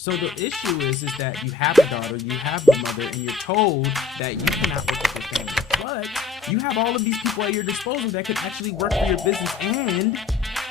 So the issue is that you have a daughter, you have a mother, and you're told that you cannot work with your family. But you have all of these people at your disposal that could actually work for your business and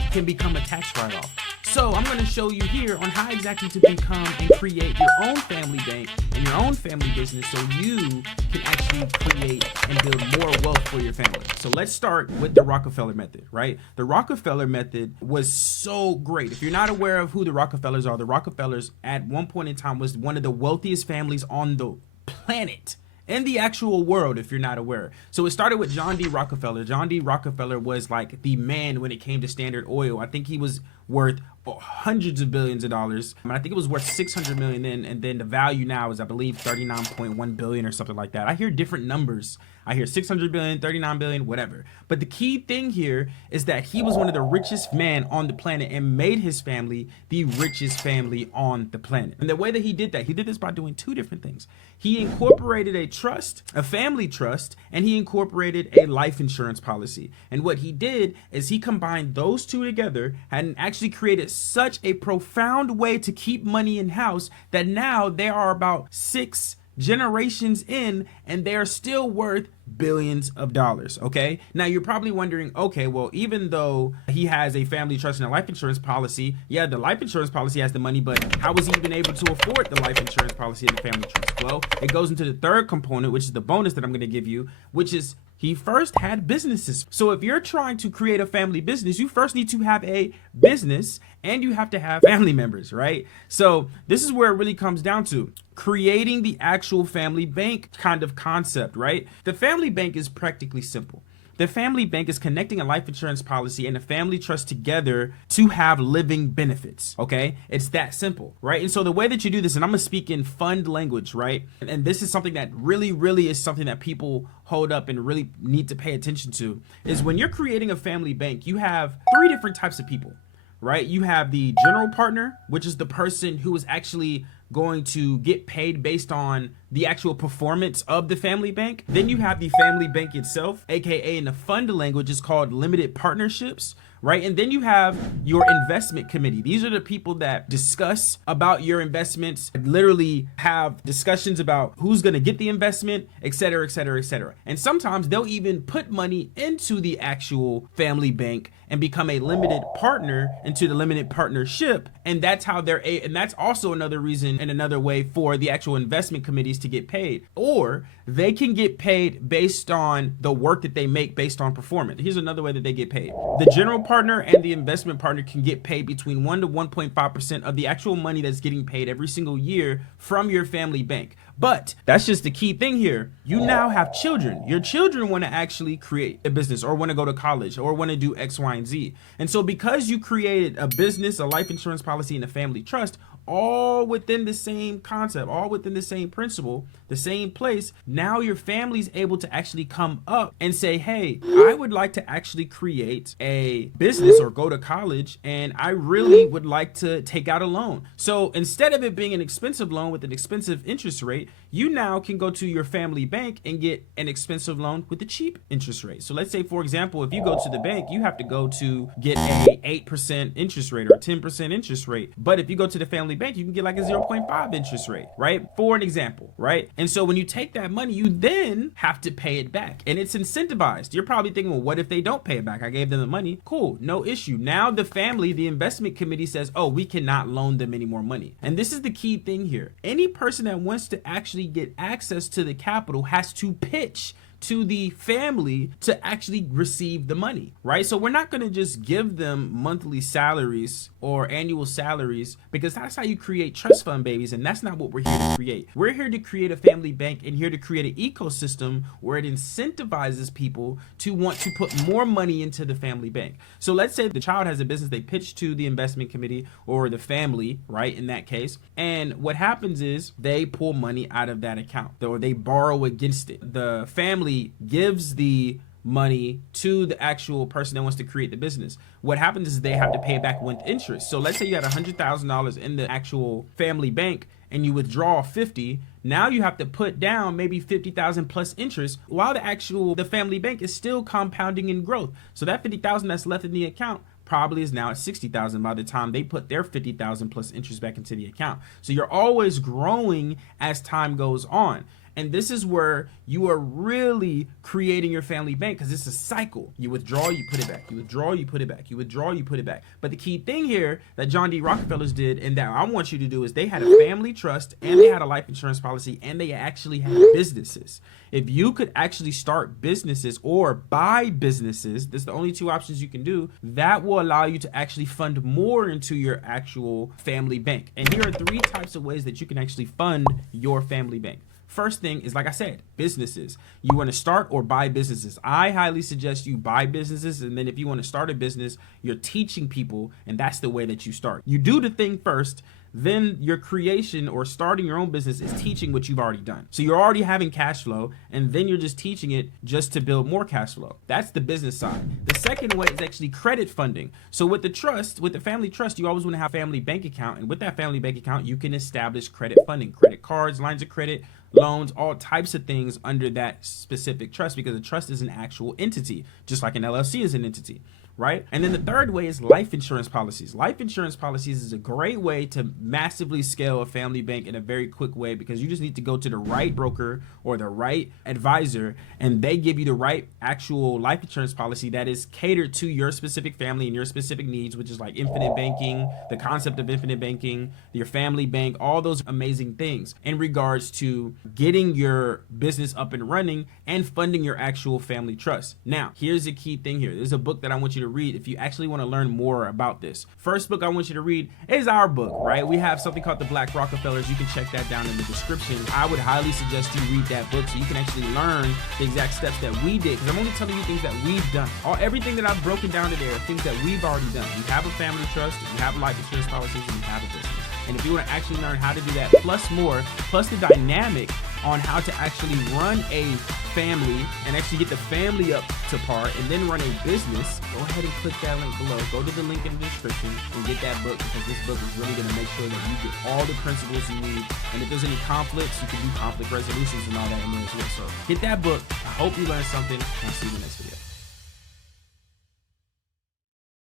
can become a tax write-off. So I'm going to show you here on how exactly to become and create your own family bank and your own family business so you can actually create and build more wealth for your family. So let's start with the Rockefeller method, right? The Rockefeller method was so great. If you're not aware of who the Rockefellers are, the Rockefellers at one point in time was one of the wealthiest families on the planet. In the actual world, if you're not aware. So it started with John D. Rockefeller. John D. Rockefeller was like the man when it came to Standard Oil. I think he was worth hundreds of billions of dollars. I think it was worth 600 million then, and then the value now is, I believe, 39.1 billion or something like that. I hear different numbers. I hear 600 billion, 39 billion, whatever. But the key thing here is that he was one of the richest men on the planet and made his family the richest family on the planet. And the way that he did this by doing two different things. He incorporated a trust, a family trust, and he incorporated a life insurance policy. And what he did is he combined those two together and actually created such a profound way to keep money in house that now there are about 6 generations in and they are still worth billions of dollars. Okay, now you're probably wondering, okay, well, even though he has a family trust and a life insurance policy, yeah, the life insurance policy has the money, but how was he even able to afford the life insurance policy and the family trust? Well, it goes into the third component, which is the bonus that I'm going to give you, which is he first had businesses. So if you're trying to create a family business, you first need to have a business and you have to have family members, right? So this is where it really comes down to creating the actual family bank kind of concept, right? The family bank is practically simple. The family bank is connecting a life insurance policy and a family trust together to have living benefits, okay? It's that simple, right? And so the way that you do this, and I'm gonna speak in fund language, right? And this is something that really is something that people hold up and really need to pay attention to, is when you're creating a family bank, you have 3 different types of people, right? You have the general partner, which is the person who is actually going to get paid based on the actual performance of the family bank. Then you have the family bank itself, aka in the fund language is called limited partnerships, right? And then you have your investment committee. These are the people that discuss about your investments, literally have discussions about who's going to get the investment, et cetera, et cetera, et cetera. And sometimes they'll even put money into the actual family bank and become a limited partner into the limited partnership. And that's how and that's also another reason and another way for the actual investment committees to get paid. Or they can get paid based on the work that they make based on performance. Here's another way that they get paid. The general partner and the investment partner can get paid between 1 to 1.5% of the actual money that's getting paid every single year from your family bank. But that's just the key thing here. You now have children. Your children want to actually create a business or want to go to college or want to do X, Y, and Z. And so because you created a business, a life insurance policy, and a family trust, all within the same concept, all within the same principle, the same place, now your family's able to actually come up and say, hey, I would like to actually create a business or go to college, and I really would like to take out a loan. So instead of it being an expensive loan with an expensive interest rate, you now can go to your family bank and get an expensive loan with a cheap interest rate. So let's say, for example, if you go to the bank, you have to go to get a 8% interest rate or a 10% interest rate. But if you go to the family bank, you can get like a 0.5 interest rate, right? For an example, right? And so when you take that money, you then have to pay it back, and it's incentivized. You're probably thinking, well, what if they don't pay it back? I gave them the money. Cool, no issue. Now the family, the investment committee says, oh, we cannot loan them any more money. And this is the key thing here. Any person that wants to actually get access to the capital has to pitch to the family to actually receive the money, right? So we're not going to just give them monthly salaries or annual salaries, because that's how you create trust fund babies, and that's not what we're here to create. We're here to create a family bank and here to create an ecosystem where it incentivizes people to want to put more money into the family bank. So let's say the child has a business, they pitch to the investment committee or the family, right, in that case, and what happens is they pull money out of that account or they borrow against it. The family gives the money to the actual person that wants to create the business. What happens is they have to pay it back with interest. So let's say you had $100,000 in the actual family bank and you withdraw 50. Now you have to put down maybe 50,000 plus interest while the family bank is still compounding in growth. So that 50,000 that's left in the account probably is now at 60,000 by the time they put their 50,000 plus interest back into the account. So you're always growing as time goes on. And this is where you are really creating your family bank, because it's a cycle. You withdraw, you put it back. You withdraw, you put it back. You withdraw, you put it back. But the key thing here that John D. Rockefellers did, and that I want you to do, is they had a family trust, and they had a life insurance policy, and they actually had businesses. If you could actually start businesses or buy businesses, that's the only two options you can do, that will allow you to actually fund more into your actual family bank. And here are 3 types of ways that you can actually fund your family bank. First thing is, like I said, businesses. You want to start or buy businesses. I highly suggest you buy businesses, and then if you want to start a business, you're teaching people, and that's the way that you start. You do the thing first, then your creation or starting your own business is teaching what you've already done. So you're already having cash flow, and then you're just teaching it just to build more cash flow. That's the business side. The second way is actually credit funding. So with the trust, with the family trust, you always want to have a family bank account, and with that family bank account, you can establish credit funding, credit cards, lines of credit, loans, all types of things under that specific trust, because a trust is an actual entity, just like an LLC is an entity, right? And then the third way is life insurance policies. Life insurance policies is a great way to massively scale a family bank in a very quick way, because you just need to go to the right broker or the right advisor, and they give you the right actual life insurance policy that is catered to your specific family and your specific needs, which is like infinite banking, the concept of infinite banking, your family bank, all those amazing things in regards to getting your business up and running and funding your actual family trust. Now, here's the key thing here. There's a book that I want you to read if you actually want to learn more about this. First book I want you to read is our book, right? We have something called The Black Rockefellers. You can check that down in the description. I would highly suggest you read that book so you can actually learn the exact steps that we did, because I'm only telling you things that we've done. Everything that I've broken down today are things that we've already done. You have a family trust, you have life insurance policies, and you have a business. And if you want to actually learn how to do that, plus more, plus the dynamic on how to actually run a family and actually get the family up to par and then run a business, go ahead and click that link below. Go to the link in the description and get that book, because this book is really going to make sure that you get all the principles you need. And if there's any conflicts, you can do conflict resolutions and all that in there as well. So get that book. I hope you learned something, and I'll see you in the next video.